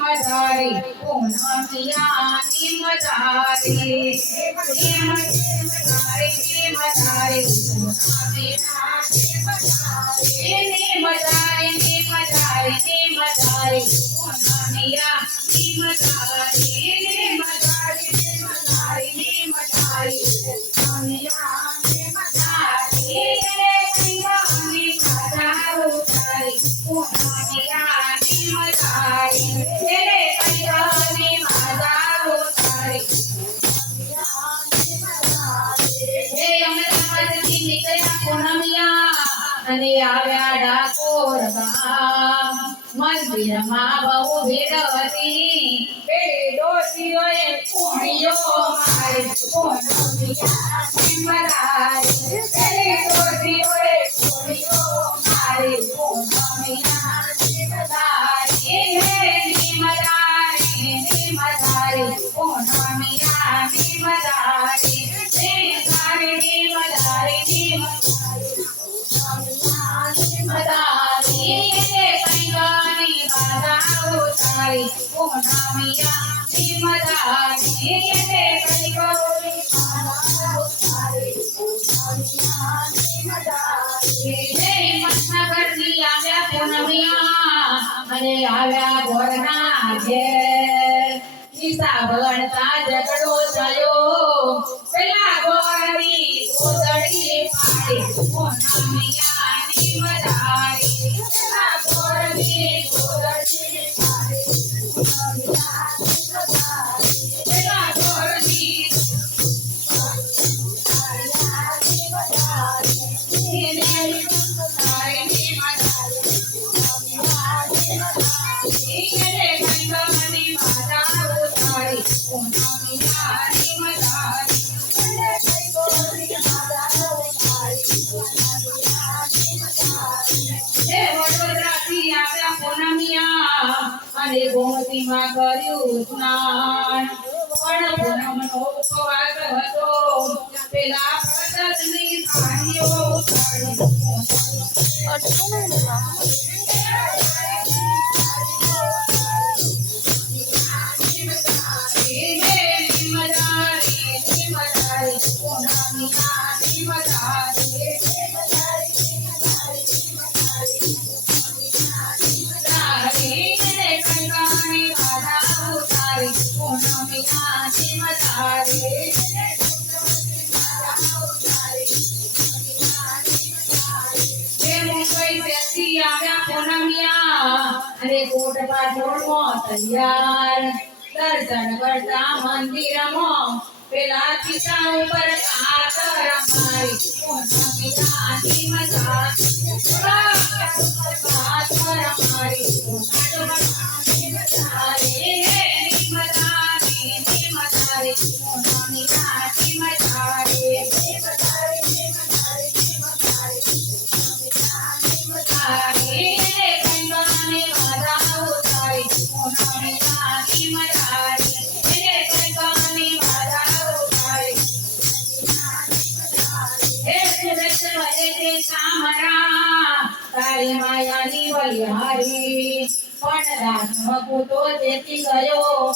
मधारी पूना किया मधारी मधारी मधारी मधारी मधारी मधारी मधारी पूना मिया मधारी मधारी मधारी मधारी पूना मिया मधारी पूना मिया અને આવ્યા ડાકોર ગામ મંદિરમાં બહુ ભીડ હતી પેલી ડોશીઓએ પૂણીઓ મારી પૂનમિયાની મરારી પેલી ડોશીઓએ પૂણીઓ મારી પૂનમિયાની મરારી હે ની મરારી ની મરારી મરારી હે કૈગાની બાધા ઉતારી પૂનમિયાની મરારી હે કૈગાની બાધા ઉતારી પૂનમિયાની મરારી હે મતનગરની આવ્યા પૂનમિયા અને આવ્યા ગોરના ઘેર હિસાબ ગણતા ઝઘડો થયો પેલા ગોરની કોદળી પાડી પૂનમિયાની Thank you. અને ગોમતીમાં કર્યું સ્નાન. પણ પૂનમનો ઉપવાસ હતો. પેલા પ્રદર્શની થાળીઓ ઉતારી અને કોટમાં જોડવો તૈયાર દર્શન કરતા મંદિરમાં પેલા પિતા ઉપર કાતર અમારી કોના પિતા મજા તારી માયાની બલિહારી પણ રાધવ તો જેતી ગયો